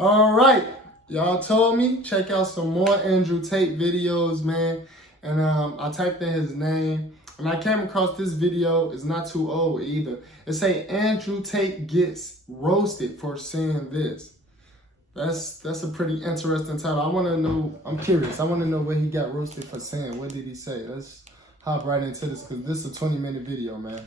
All right. Y'all told me check out some more Andrew Tate videos, man. And I typed in his name and I came across this video. It's not too old either. It say Andrew Tate gets roasted for saying this. That's a pretty interesting title. I want to know, I'm curious. I want to know what he got roasted for saying. What did he say? Let's hop right into this because this is a 20-minute video, man.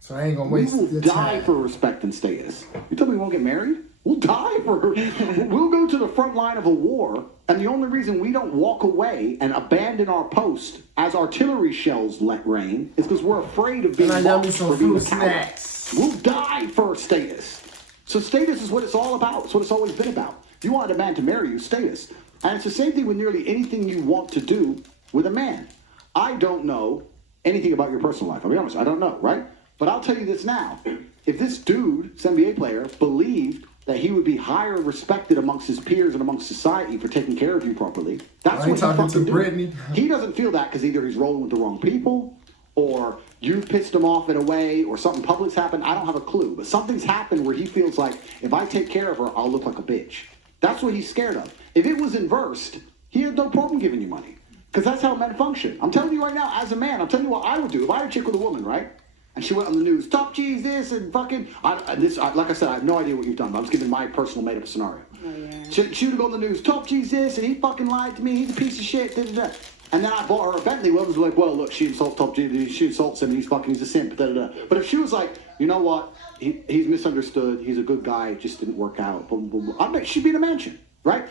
So I ain't going to waste your time. We will die for respect and status. You tell me we won't get married? We'll die for We'll go to the front line of a war, and the only reason we don't walk away and abandon our post as artillery shells let rain is because we're afraid of being lost or being attacked. We'll die for status. So status is what it's all about. It's what it's always been about. If you want a man to marry you, status. And it's the same thing with nearly anything you want to do with a man. I don't know anything about your personal life. I'll be honest, I don't know, right? But I'll tell you this now. If this dude, this NBA player, believed that he would be higher respected amongst his peers and amongst society for taking care of you properly, that's what he's fucking doing. He doesn't feel that because either he's rolling with the wrong people, or you pissed him off in a way, or something public's happened. I don't have a clue. But something's happened where he feels like, if I take care of her, I'll look like a bitch. That's what he's scared of. If it was inversed, he had no problem giving you money. Because that's how men function. I'm telling you right now, as a man, I'm telling you what I would do. If I had a chick with a woman, right? And she went on the news, top G's this and fucking... like I said, I have no idea what you've done, but I'm just giving my personal made-up scenario. Oh, yeah. She would go on the news, top G's this, and he fucking lied to me, he's a piece of shit, da-da-da. And then I bought her a Bentley. Well, it was like, well, look, she insults top G, she insults him, he's a simp, da-da-da. But if she was like, you know what, he's misunderstood, he's a good guy, it just didn't work out, boom, boom, boom. I bet she'd be in a mansion, right?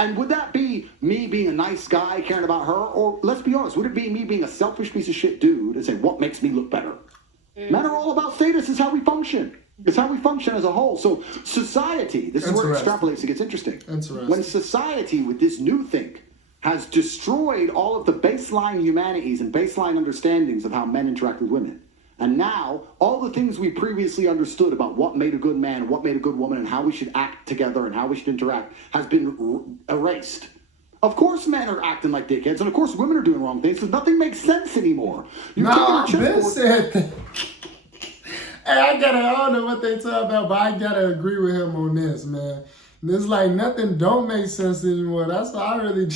And would that be me being a nice guy, caring about her? Or, let's be honest, would it be me being a selfish piece of shit dude and saying, what makes me look better? Men are all about status. It's how we function. It's how we function as a whole. So society, this is where it extrapolates and gets interesting. When society with this new think has destroyed all of the baseline humanities and baseline understandings of how men interact with women. And now all the things we previously understood about what made a good man and what made a good woman and how we should act together and how we should interact has been erased. Of course men are acting like dickheads, and of course women are doing wrong things, because nothing makes sense anymore. I've been saying that. Hey, I don't know what they talk about, but I gotta agree with him on this, man. It's like nothing don't make sense anymore. That's why I really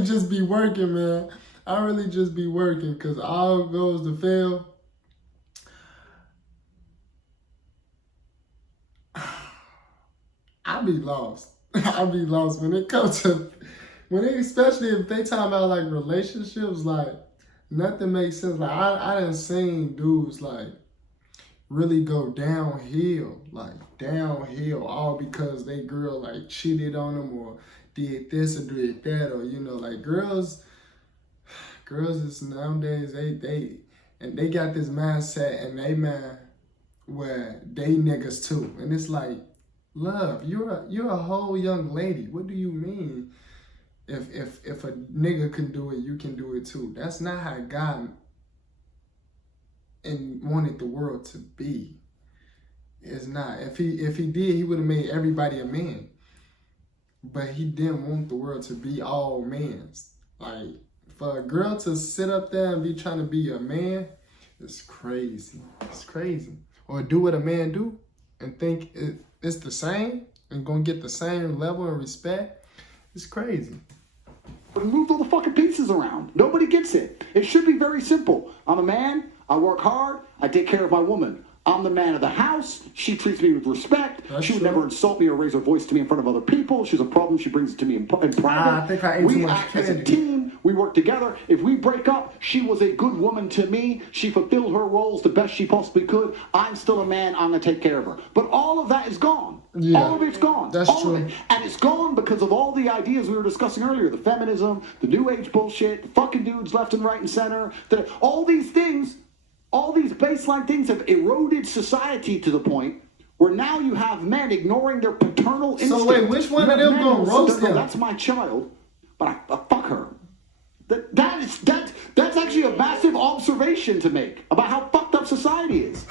just be working, man. I really just be working, because all goes to fail. I be lost. I be lost when it comes to, especially if they talk about like relationships, like nothing makes sense. Like I done seen dudes like really go downhill, all because they girl like cheated on them or did this or did that, or like girls is nowadays they got this mindset and they man where they niggas too, and it's like, love, you're a whole young lady. What do you mean? If a nigga can do it, you can do it too. That's not how God wanted the world to be. It's not. If he did, he would have made everybody a man. But he didn't want the world to be all men's. Like, for a girl to sit up there and be trying to be a man, it's crazy. It's crazy. Or do what a man do and think it's the same and gonna get the same level of respect. It's crazy. Moved all the fucking pieces around. Nobody gets it. It should be very simple. I'm a man. I work hard. I take care of my woman. I'm the man of the house. She treats me with respect. She would never insult me or raise her voice to me in front of other people. She's a problem. She brings it to me in private. I think I ate too much act as a team. We work together. If we break up, she was a good woman to me. She fulfilled her roles the best she possibly could. I'm still a man. I'm going to take care of her. But all of that is gone. Yeah, all of it's gone. That's true. And it's gone because of all the ideas we were discussing earlier. The feminism, the new age bullshit, the fucking dudes left and right and center. All these things, all these baseline things have eroded society to the point where now you have men ignoring their paternal instinct. So wait, which one of them gonna roast him? That's my child, but I fuck her. That's actually a massive observation to make about how fucked up society is.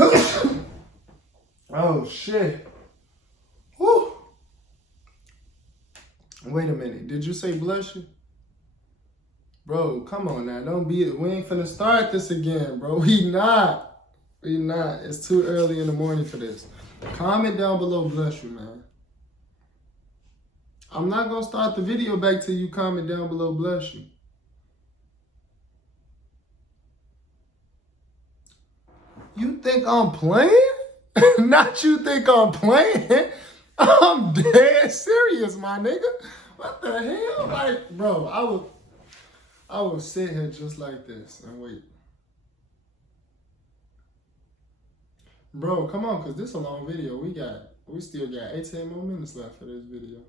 Oh shit. Whew. Wait a minute. Did you say bless you? Bro, come on now. We ain't finna start this again, bro. We not. It's too early in the morning for this. Comment down below, bless you, man. I'm not gonna start the video back till you comment down below, bless you. You think I'm playing? Not you think I'm playing. I'm dead serious, my nigga. What the hell? Like, bro, I would sit here just like this and wait. Bro, come on, cause this is a long video. We still got 18 more minutes left for this video.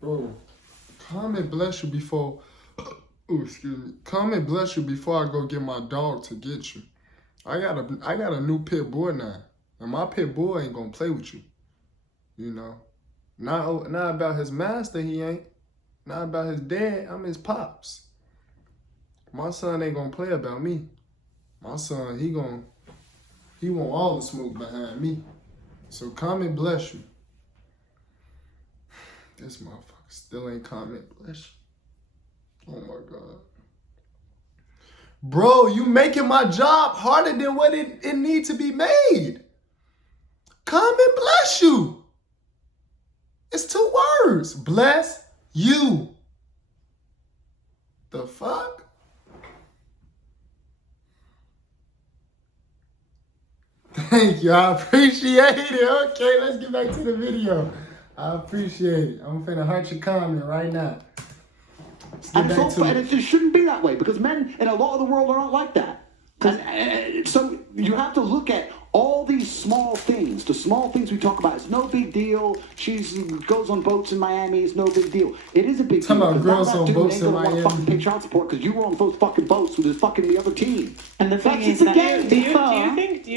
Bro, comment bless you before, oh, excuse me. Comment bless you before I go get my dog to get you. I got a new pit bull now. And my pit bull ain't gonna play with you. You know? Not about his master, he ain't. Not about his dad, I'm his pops. My son ain't gonna play about me. My son, he want all the smoke behind me. So comment bless you. This motherfucker still ain't comment bless you. Oh my God. Bro, you making my job harder than what it need to be made. Comment bless you. It's 2 words. Bless you. The fuck? Thank you. I appreciate it. Okay, let's get back to the video. I appreciate it. I'm finna heart your comment right now. And it shouldn't be that way because men in a lot of the world are not like that. So you have to look at all these small things. The small things we talk about, it's no big deal. She goes on boats in Miami, it's no big deal. It is a big deal. Talking about girls on boats in Miami. Fucking pay child support because you were on those fucking boats with fucking the other team. And the thing is, do you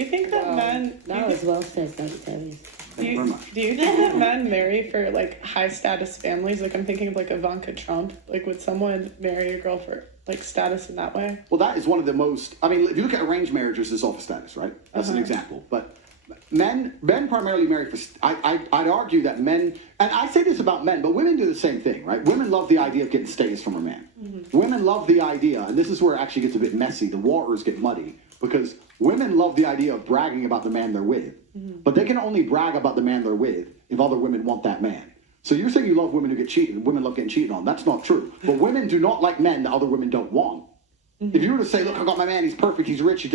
think that men? That was well said, Sagittarius. Do you think that men marry for like high status families? Like I'm thinking of like Ivanka Trump. Like would someone marry a girl for like status in that way? Well, that is one of the most. I mean, if you look at arranged marriages, it's all for status, right? That's an example. But men primarily marry for. I'd argue that men, and I say this about men, but women do the same thing, right? Women love the idea of getting status from a man. Mm-hmm. Women love the idea, and this is where it actually gets a bit messy. The waters get muddy because women love the idea of bragging about the man they're with. Mm-hmm. But they can only brag about the man they're with if other women want that man. So you're saying you love women who get cheated and women love getting cheated on. That's not true. But women do not like men that other women don't want. Mm-hmm. If you were to say, look, I got my man, he's perfect, he's rich, and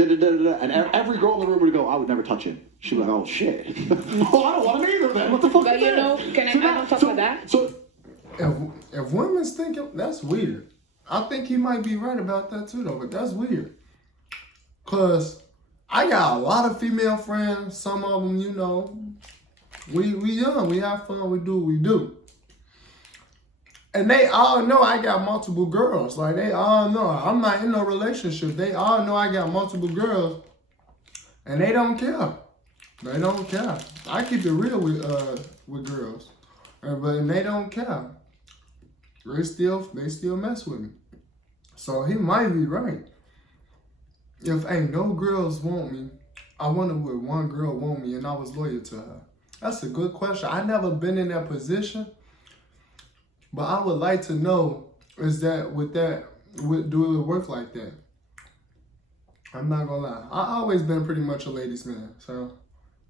every girl in the room would go, I would never touch him. She'd be like, oh, shit. Oh, I don't want him either then. What the fuck But is you that? know, can I add on top of that? So if women's thinking, that's weird. I think he might be right about that too, though, but that's weird. Because I got a lot of female friends, some of them, you know, we young, we have fun, we do what we do. And they all know I got multiple girls. Like, they all know. I'm not in no relationship. They all know I got multiple girls. And they don't care. They don't care. I keep it real with girls. But they don't care. They still mess with me. So he might be right. If ain't no girls want me, I wonder would one girl want me and I was loyal to her. That's a good question. I never been in that position. But I would like to know, do it work like that? I'm not gonna lie. I always been pretty much a ladies' man. So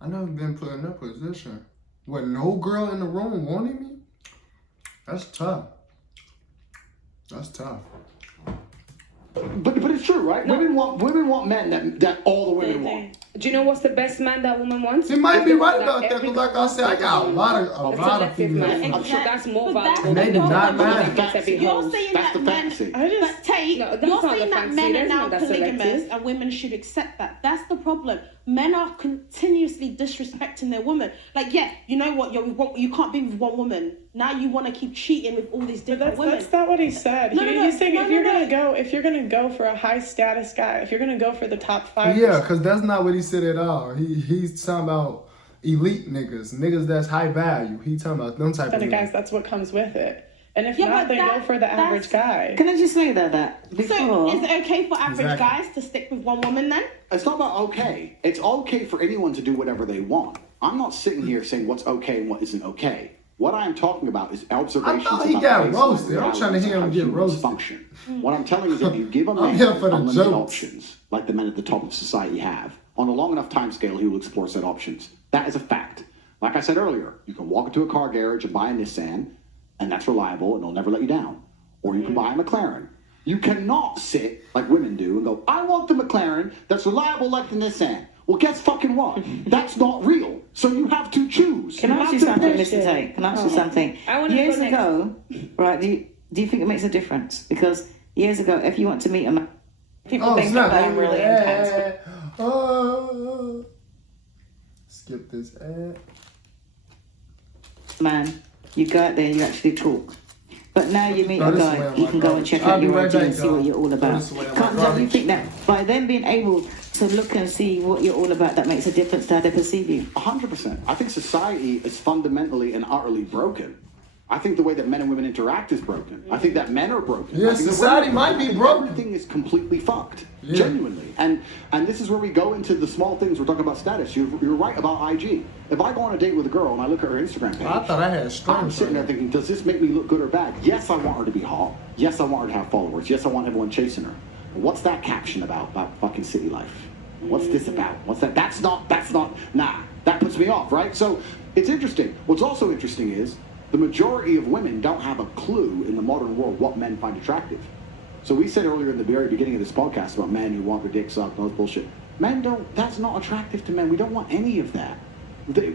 I never been put in that position. With no girl in the room wanting me? That's tough. That's tough. But it's true, right? No. Women want men that all the women want. Do you know what's the best man that woman wants? He might be right about that, because like I said, I got a lot of female friends. I'm sure that's more valuable. And they do not mind. You're saying that men, but Tate, you're saying that men are now polygamous and women should accept that. That's the problem. Men are continuously disrespecting their woman. Like, yeah, you know what? You can't be with one woman. Now you want to keep cheating with all these different women. That's not what he said. He's saying if you're gonna go for a high status guy, if you're gonna go for the top 5. Yeah, because that's not what he said at all. He's talking about elite niggas that's high value. He talking about them type of guys. That's what comes with it. And if not, then go for the average guy. Can I just say that before? So is it okay for average guys to stick with one woman then? It's not about okay. It's okay for anyone to do whatever they want. I'm not sitting here saying what's okay and what isn't okay. What I am talking about is observations. I thought he about got basic roasted. I'm trying to realities hear of him how get humans roasted. function. What I'm telling you is that you give a I'm man here for the unlimited jokes. options, like the men at the top of society have. On a long enough time scale, he will explore said options. That is a fact. Like I said earlier, you can walk into a car garage and buy a Nissan, and that's reliable, and it'll never let you down. Or you can buy a McLaren. You cannot sit, like women do, and go, I want the McLaren that's reliable like the Nissan. Well, guess fucking what? That's not real. So you have to choose. Can I ask you something, Mr. Tate? Can I ask you something? Years ago, right, do you think it makes a difference? Because years ago, if you want to meet a man, people think that I'm really intense. Skip this ad. Man, you go out there and you actually talk. But now you meet Go a this guy, way, you my can go and check garbage. out your I'll be IG right and back, see what y'all. you're all Go about. this way, my Don't you garbage. think that by them being able to look and see what you're all about, that makes a difference to how they perceive you? 100%. I think society is fundamentally and utterly broken. I think the way that men and women interact is broken. I think that men are broken. Yeah, I think society that might be I think broken. Everything is completely fucked. Yeah. Genuinely. And this is where we go into the small things. We're talking about status. You're right about IG. If I go on a date with a girl and I look at her Instagram page, I thought I had I'm strength. sitting there thinking, does this make me look good or bad? Yes, I want her to be hot. Yes, I want her to have followers. Yes, I want everyone chasing her. But what's that caption about fucking city life? What's this about? What's that? That's not, nah. That puts me off, right? So it's interesting. What's also interesting is the majority of women don't have a clue in the modern world what men find attractive. So we said earlier in the very beginning of this podcast about men who want their dick sucked, all this bullshit. Men don't, that's not attractive to men. We don't want any of that.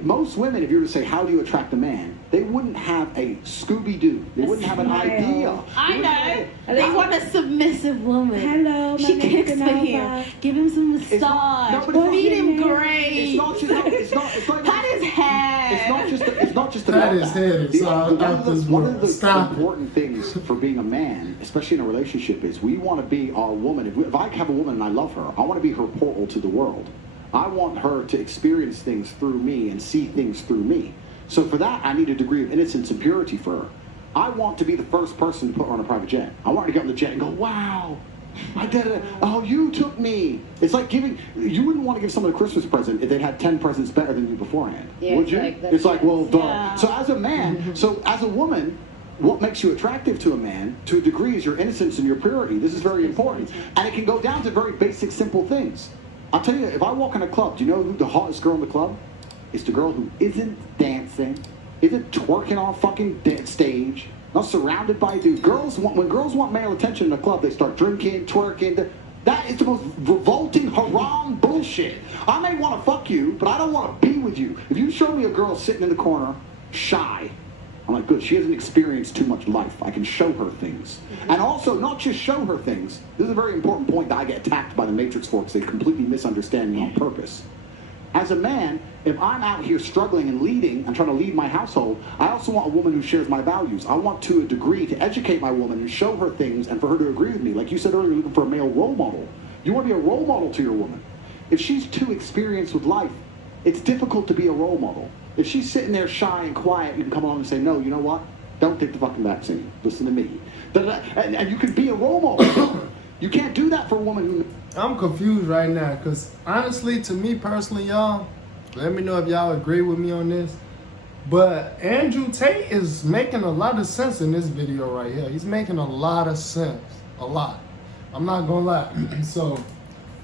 Most women, if you were to say, how do you attract a man? They wouldn't have a Scooby-Doo. They wouldn't have an idea. I know. They want a submissive woman. Hello, my She name's cooks for him. Nova. Give him some massage. It's not- no, but it's not- Feed him It's great. not just, it's like, Pat his head. it's not just Pat about his that. head is out this One world. of the Stop it. important things for being a man, especially in a relationship, is we want to be our woman. If I have a woman and I love her, I want to be her portal to the world. I want her to experience things through me and see things through me. So for that, I need a degree of innocence and purity for her. I want to be the first person to put her on a private jet. I want her to get on the jet and go, wow, I did it. Oh, you took me. It's like you wouldn't want to give someone a Christmas present if they had 10 presents better than you beforehand. Yeah, would you? it's like well, duh. Yeah. So as a man, so as a woman, what makes you attractive to a man, to a degree, is your innocence and your purity. This is very important. And it can go down to very basic, simple things. I'll tell you, if I walk in a club, do you know who the hottest girl in the club? It's the girl who isn't dancing, isn't twerking on a fucking stage, not surrounded by dudes. When girls want male attention in a club, they start drinking, twerking. That is the most revolting, haram bullshit. I may want to fuck you, but I don't want to be with you. If you show me a girl sitting in the corner, shy, I'm like, good, she hasn't experienced too much life. I can show her things. And also, not just show her things. This is a very important point that I get attacked by the Matrix folks. They completely misunderstand me on purpose. As a man, if I'm out here struggling and leading and trying to lead my household, I also want a woman who shares my values. I want to a degree to educate my woman and show her things and for her to agree with me. Like you said earlier, you're looking for a male role model. You want to be a role model to your woman. If she's too experienced with life, it's difficult to be a role model. If she's sitting there shy and quiet, you can come along and say, no, you know what? Don't take the fucking vaccine. Listen to me. And you can be a role model. You can't do that for a woman who... I'm confused right now because honestly, to me personally, y'all, let me know if y'all agree with me on this. But Andrew Tate is making a lot of sense in this video right here. He's making a lot of sense. A lot. I'm not going to lie. So...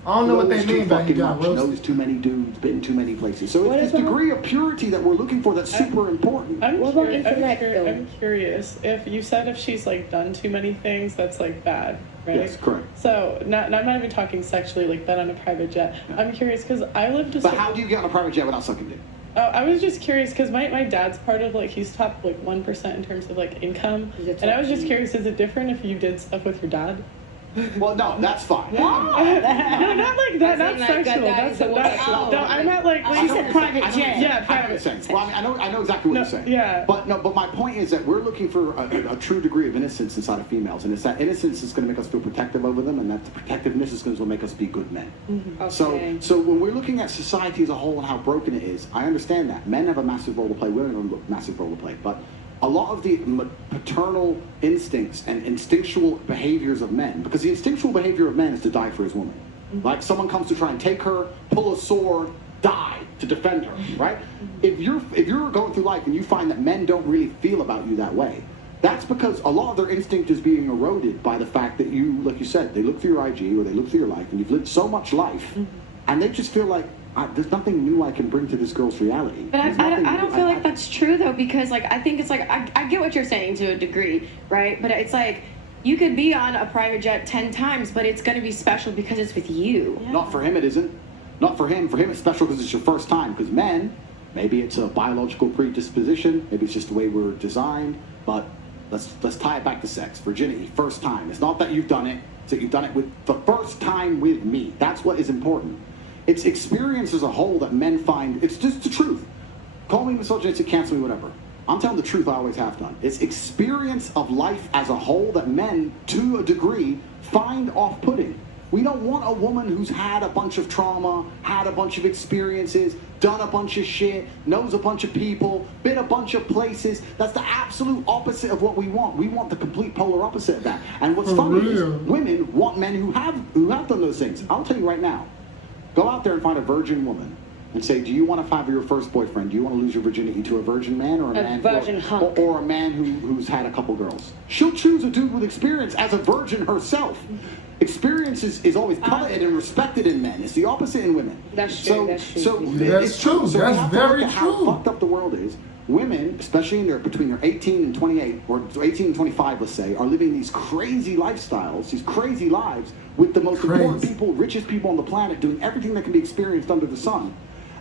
I don't know what they mean by he got roasted. Knows too many dudes, been too many places. So it's this degree of purity that we're looking for that's super important. I'm intellect, curious. If she's like done too many things, that's like bad, right? Yes, correct. So I'm not even talking sexually, like been on a private jet. Yeah. I'm curious because I live just. But how do you get on a private jet without sucking dick? Oh, I was just curious because my dad's part of like he's top like 1% in terms of like income, and I was just curious, is it different if you did stuff with your dad? Well, no, that's fine. No, not like that. Not sexual. That's no. I'm not like. She said private jet. Yeah, private. Well, I know exactly what you're saying. Yeah. But my point is that we're looking for a true degree of innocence inside of females, and it's that innocence is going to make us feel protective over them, and that protectiveness is going to make us be good men. Mm-hmm. Okay. So when we're looking at society as a whole and how broken it is, I understand that men have a massive role to play. Women have a massive role to play, but a lot of the paternal instincts and instinctual behaviors of men, because the instinctual behavior of men is to die for his woman. Like someone comes to try and take her, pull a sword, die to defend her, right? If you're going through life and you find that men don't really feel about you that way, that's because a lot of their instinct is being eroded by the fact that you, like you said, they look through your IG or they look through your life and you've lived so much life, and they just feel like, there's nothing new I can bring to this girl's reality. But I don't feel like that's true, though, because, like, I think it's like, I get what you're saying to a degree, right? But it's like, you could be on a private jet 10 times, but it's going to be special because it's with you. Yeah. Not for him, it isn't. Not for him. For him, it's special because it's your first time. Because men, maybe it's a biological predisposition. Maybe it's just the way we're designed. But let's tie it back to sex. Virginity, first time. It's not that you've done it. It's that you've done it with the first time with me. That's what is important. It's experience as a whole that men find. It's just the truth. Call me misogynistic, cancel me, whatever. I'm telling the truth, I always have done. It's experience of life as a whole that men, to a degree, find off-putting. We don't want a woman who's had a bunch of trauma, had a bunch of experiences, done a bunch of shit, knows a bunch of people, been a bunch of places. That's the absolute opposite of what we want. We want the complete polar opposite of that. And what's funny is women want men who have done those things. I'll tell you right now. Go out there and find a virgin woman and say, do you want to have your first boyfriend? Do you want to lose your virginity to a virgin man or a man who's had a couple girls? She'll choose a dude with experience as a virgin herself. Experience is always coveted and respected in men. It's the opposite in women. That's true. That's true. So That's very true. How fucked up the world is. Women, especially between their 18 and 28, or 18 and 25, let's say, are living these crazy lifestyles, these crazy lives, with the most important people, richest people on the planet, doing everything that can be experienced under the sun.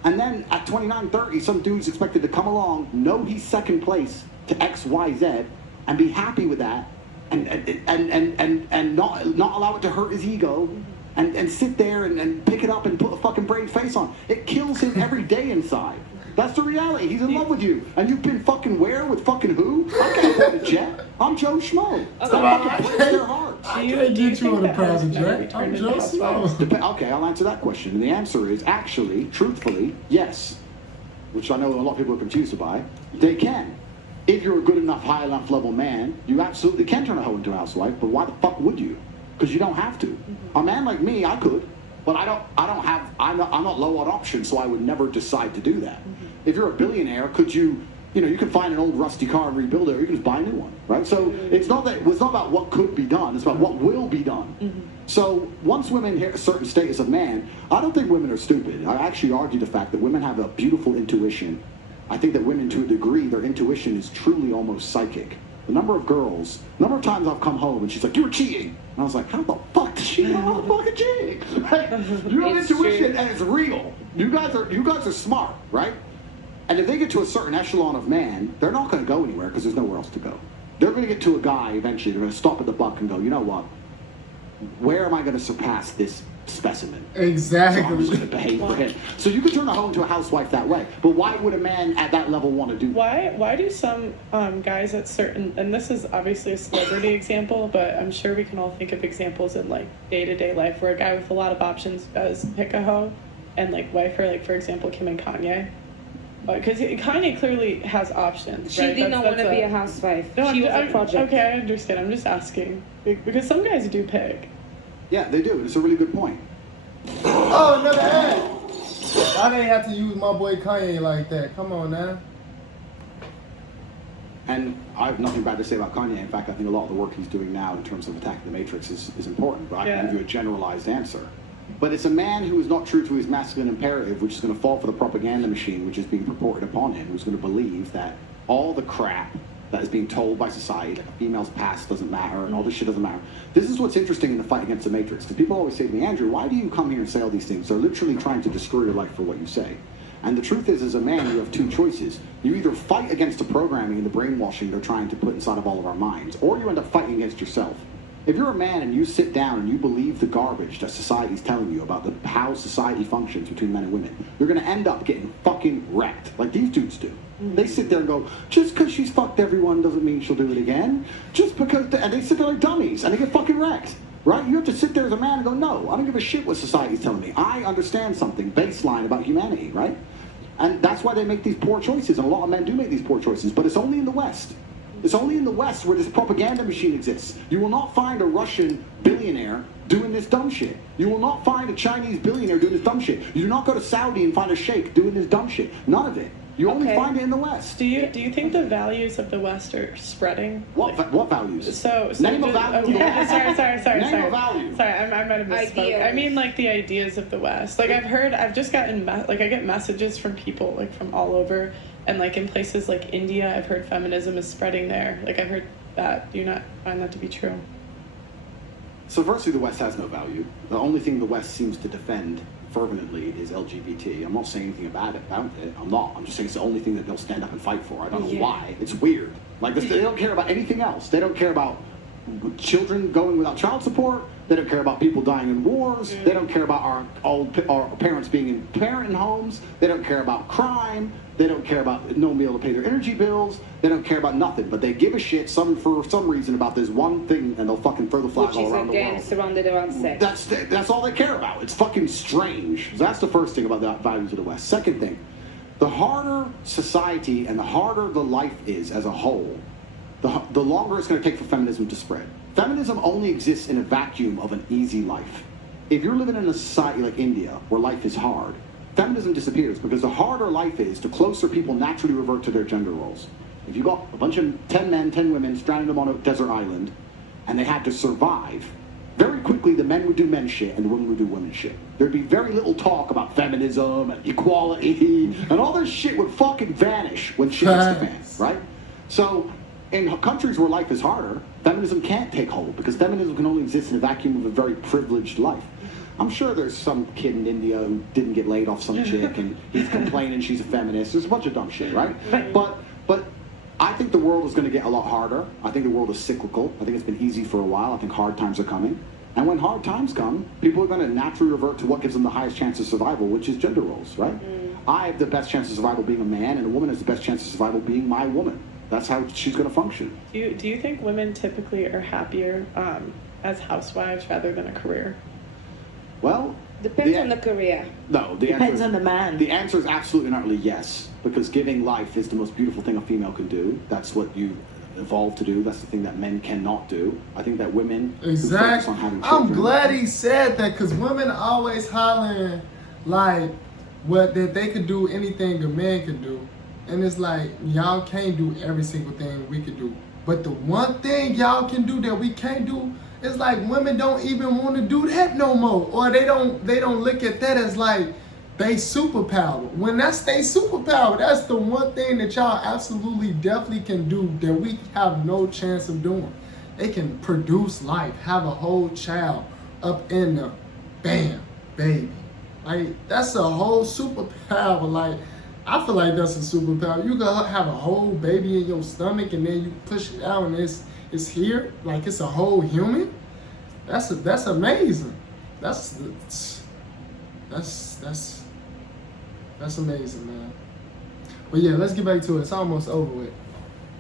And then at 29, 30, some dude's expected to come along, know he's second place to X, Y, Z, and be happy with that, and not allow it to hurt his ego, and sit there and pick it up and put a fucking brave face on. It kills him every day inside. That's the reality. He's in love with you. And you've been fucking where with fucking who? I can't afford a jet. I'm Joe Schmo. That fucking breaks their hearts. I can't get you on a private jet. I'm Joe Schmo. Okay, I'll answer that question. And the answer is actually, truthfully, yes. Which I know a lot of people are confused by. They can. If you're a good enough, high enough level man, you absolutely can turn a hoe into a housewife, but why the fuck would you? Because you don't have to. A man like me, I could. But I'm not low on options, so I would never decide to do that. If you're a billionaire, could you can find an old rusty car and rebuild it, or you can just buy a new one, right? So it's not about what could be done, it's about what will be done. So once women hit a certain status of man, I don't think women are stupid. I actually argue the fact that women have a beautiful intuition. I think that women, to a degree, their intuition is truly almost psychic. The number of times I've come home and she's like, "You were cheating." And I was like, "How the fuck does she know I'm fucking cheating?" Right? You have intuition and it's real. You guys are smart, right? And if they get to a certain echelon of man, they're not going to go anywhere because there's nowhere else to go. They're going to get to a guy eventually. They're going to stop at the buck and go, "You know what? Where am I going to surpass this specimen?" Exactly. So I'm just going to behave for him. So you can turn a hoe into a housewife that way. But why would a man at that level want to do that? Why do some guys at certain, and this is obviously a celebrity example, but I'm sure we can all think of examples in like day-to-day life where a guy with a lot of options does pick a hoe and like wife her, like for example Kim and Kanye. Because Kanye clearly has options. She did not want to be a housewife. No, she was a project. Okay, I understand. I'm just asking because some guys do pick. Yeah, they do. It's a really good point. Oh, another ad. Why they have to use my boy Kanye like that? Come on now. And I have nothing bad to say about Kanye. In fact, I think a lot of the work he's doing now in terms of attacking the Matrix is important. But I can give you a generalized answer. But it's a man who is not true to his masculine imperative, which is going to fall for the propaganda machine, which is being purported upon him, who's going to believe that all the crap that is being told by society, that a female's past doesn't matter and all this shit doesn't matter. This is what's interesting in the fight against the Matrix. Because people always say to me, "Andrew, why do you come here and say all these things?" They're literally trying to destroy your life for what you say. And the truth is, as a man, you have two choices. You either fight against the programming and the brainwashing they're trying to put inside of all of our minds, or you end up fighting against yourself. If you're a man and you sit down and you believe the garbage that society's telling you about how society functions between men and women, you're going to end up getting fucking wrecked, like these dudes do. They sit there and go, "Just because she's fucked everyone doesn't mean she'll do it again. Just because," and they sit there like dummies and they get fucking wrecked. Right? You have to sit there as a man and go, "No, I don't give a shit what society's telling me. I understand something baseline about humanity," right? And that's why they make these poor choices, and a lot of men do make these poor choices, but it's only in the West. It's only in the West where this propaganda machine exists. You will not find a Russian billionaire doing this dumb shit. You will not find a Chinese billionaire doing this dumb shit. You do not go to Saudi and find a sheikh doing this dumb shit. None of it. You only find it in the West. Do you think the values of the West are spreading? What values? So name a value. Okay. Sorry. Name a value. Sorry, I might have misspoke. I mean, like the ideas of the West. Like I've just gotten I get messages from people like from all over, and like in places like India, I've heard feminism is spreading there. Like I've heard that. Do you not find that to be true? So firstly, the West has no value. The only thing the West seems to defend fervently is LGBT. I'm not saying anything about it. I'm not. I'm just saying it's the only thing that they'll stand up and fight for. I don't know why. It's weird. Like they don't care about anything else. They don't care about children going without child support. They don't care about people dying in wars. They don't care about our parents being in parent homes. They don't care about crime. They don't care about no meal to pay their energy bills. They don't care about nothing. But they give a shit for some reason about this one thing, and they'll fucking throw the flag all around the world. Surrounded around sex. That's all they care about. It's fucking strange. So that's the first thing about the values of the West. Second thing, the harder society and the harder the life is as a whole, the longer it's going to take for feminism to spread. Feminism only exists in a vacuum of an easy life. If you're living in a society like India, where life is hard, feminism disappears because the harder life is, the closer people naturally revert to their gender roles. If you got a bunch of 10 men, 10 women, stranded them on a desert island, and they had to survive, very quickly the men would do men shit and the women would do women shit. There'd be very little talk about feminism and equality, and all this shit would fucking vanish when shit hits the fan, right? So, in countries where life is harder, feminism can't take hold because feminism can only exist in a vacuum of a very privileged life. I'm sure there's some kid in India who didn't get laid off some chick and he's complaining she's a feminist. There's a bunch of dumb shit, right? But I think the world is going to get a lot harder. I think the world is cyclical. I think it's been easy for a while. I think hard times are coming. And when hard times come, people are going to naturally revert to what gives them the highest chance of survival, which is gender roles, right? I have the best chance of survival being a man, and a woman has the best chance of survival being my woman. That's how she's going to function. Do you think women typically are happier as housewives rather than a career? Well, depends on the career. No, depends on the man. The answer is absolutely and utterly yes, because giving life is the most beautiful thing a female can do. That's what you evolved to do. That's the thing that men cannot do. I think that women focus on having children. I'm glad he said that because women always hollering like that they could do anything a man could do. And it's like, y'all can't do every single thing we could do. But the one thing y'all can do that we can't do is like women don't even want to do that no more. Or they don't look at that as like they superpower. When that's they superpower, that's the one thing that y'all absolutely definitely can do that we have no chance of doing. They can produce life, have a whole child up in them. Bam, baby. Like that's a whole superpower. Like I feel like that's a superpower. You can have a whole baby in your stomach and then you push it out and it's here. Like it's a whole human. That's amazing. That's amazing, man. But yeah, let's get back to it. It's almost over with.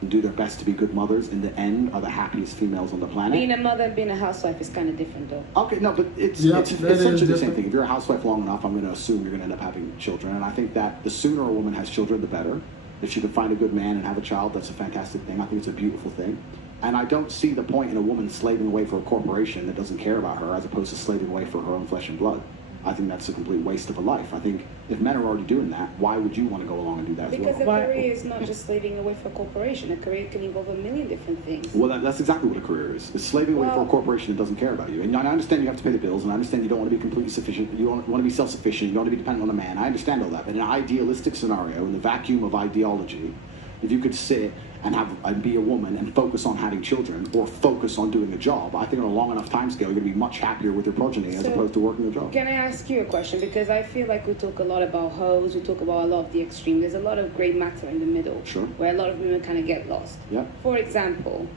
Do their best to be good mothers in the end are the happiest females on the planet. Being a mother and being a housewife is kind of different though. Okay, no, but it's essentially the same thing. If you're a housewife long enough, I'm going to assume you're going to end up having children. And I think that the sooner a woman has children, the better. If she can find a good man and have a child, that's a fantastic thing. I think it's a beautiful thing. And I don't see the point in a woman slaving away for a corporation that doesn't care about her as opposed to slaving away for her own flesh and blood. I think that's a complete waste of a life. I think if men are already doing that, why would you want to go along and do that because as well? Because a career is not just slaving away for a corporation. A career can involve a million different things. Well, that's exactly what a career is. It's slaving away for a corporation that doesn't care about you. And I understand you have to pay the bills, and I understand you don't want to be completely sufficient. You don't want to be self-sufficient. You don't want to be dependent on a man. I understand all that. But in an idealistic scenario, in the vacuum of ideology, if you could sit and be a woman and focus on having children or focus on doing a job, I think on a long enough time scale, you're going to be much happier with your progeny as opposed to working a job. Can I ask you a question? Because I feel like we talk a lot about hoes, we talk about a lot of the extreme. There's a lot of grey matter in the middle, sure, where a lot of women kind of get lost. Yeah. For example,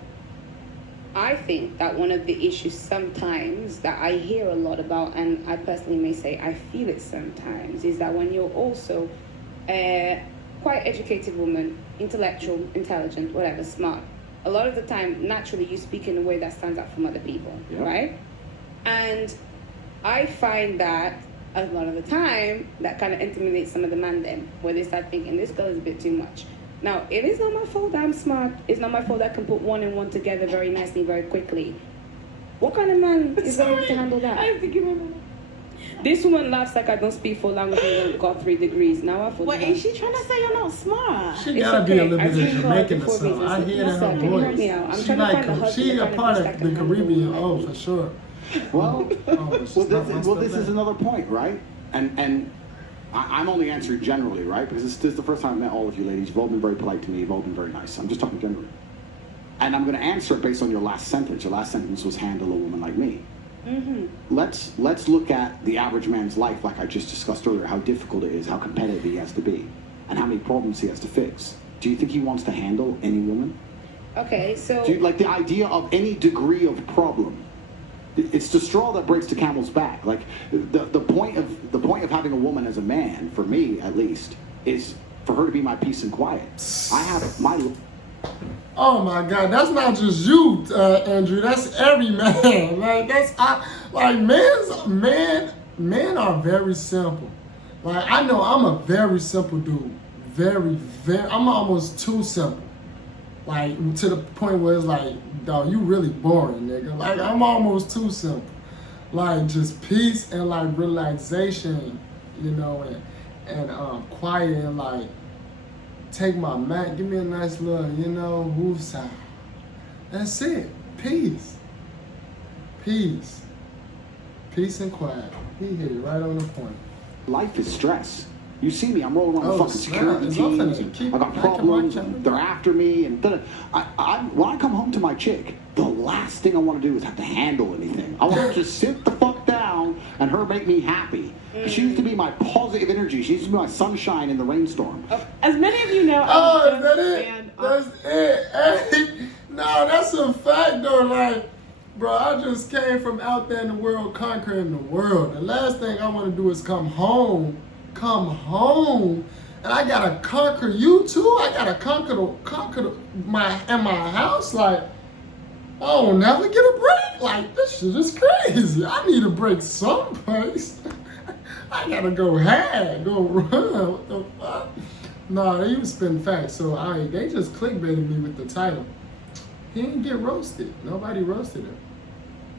I think that one of the issues sometimes that I hear a lot about, and I personally may say I feel it sometimes, is that when you're also a quite educated woman, intellectual, intelligent, whatever, smart, a lot of the time, naturally, you speak in a way that stands out from other people, right? And I find that a lot of the time, that kind of intimidates some of the men then, where they start thinking, this girl is a bit too much. Now, it is not my fault that I'm smart. It's not my fault that I can put one and one together very nicely, very quickly. What kind of man is able to handle that? I have to give him a... This woman laughs like I don't speak for language and got 3 degrees. Now I feel. Wait, is she trying to say you're not smart? She gotta be a little bit of Jamaican or something. I hear that her voice. She a part of the Caribbean, for sure. Well, this is another point, right? And I'm only answering generally, right? Because this is the first time I've met all of you ladies. You've all been very polite to me. You've all been very nice. I'm just talking generally. And I'm going to answer it based on your last sentence. Your last sentence was handle a woman like me. Mm-hmm. Let's look at the average man's life, like I just discussed earlier, how difficult it is, how competitive he has to be, and how many problems he has to fix. Do you think he wants to handle any woman? Okay, so... Do you like the idea of any degree of problem? It's the straw that breaks the camel's back. Like the point of having a woman as a man, for me at least, is for her to be my peace and quiet. I have my... Oh my God, that's not just you, Andrew. That's every man. Like men are very simple. Like I know I'm a very simple dude. I'm almost too simple. Like to the point where it's like, dog, you really boring, nigga. Like I'm almost too simple. Like just peace and like relaxation, you know, and quiet and like take my mat, give me a nice little, you know, woosah. That's it. Peace. Peace. Peace and quiet. He hit it right on the point. Life is stress. You see me, I'm rolling around with fucking security teams. I got problems, and they're after me, and when I come home to my chick, the last thing I want to do is have to handle anything. I want to just sit the fuck down and her make me happy. She used to be my positive energy. She used to be my sunshine in the rainstorm. As many of you know, is that it? That's it. Hey, no, that's a fact though. Like, bro, I just came from out there in the world, conquering the world. The last thing I want to do is come home, and I gotta conquer you too. I gotta conquer my house. Like, I don't never get a break. Like, this shit is crazy. I need a break someplace. I gotta go run. What the fuck? No, they even spin facts. So they just clickbaited me with the title. He didn't get roasted. Nobody roasted him.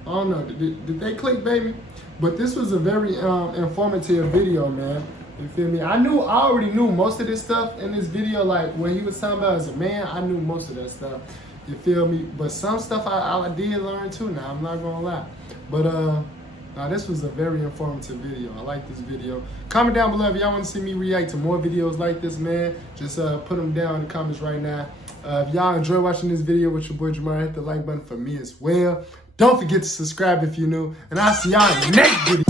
I don't know. Did they clickbait me? But this was a very informative video, man. You feel me? I already knew most of this stuff in this video. Like when he was talking about as a man, I knew most of that stuff. You feel me? But some stuff I did learn too. Now I'm not gonna lie. But now this was a very informative video. I like this video. Comment down below if y'all want to see me react to more videos like this, man. Just put them down in the comments right now. If y'all enjoy watching this video with your boy Jamar, hit the like button for me as well. Don't forget to subscribe if you're new. And I'll see y'all in the next video.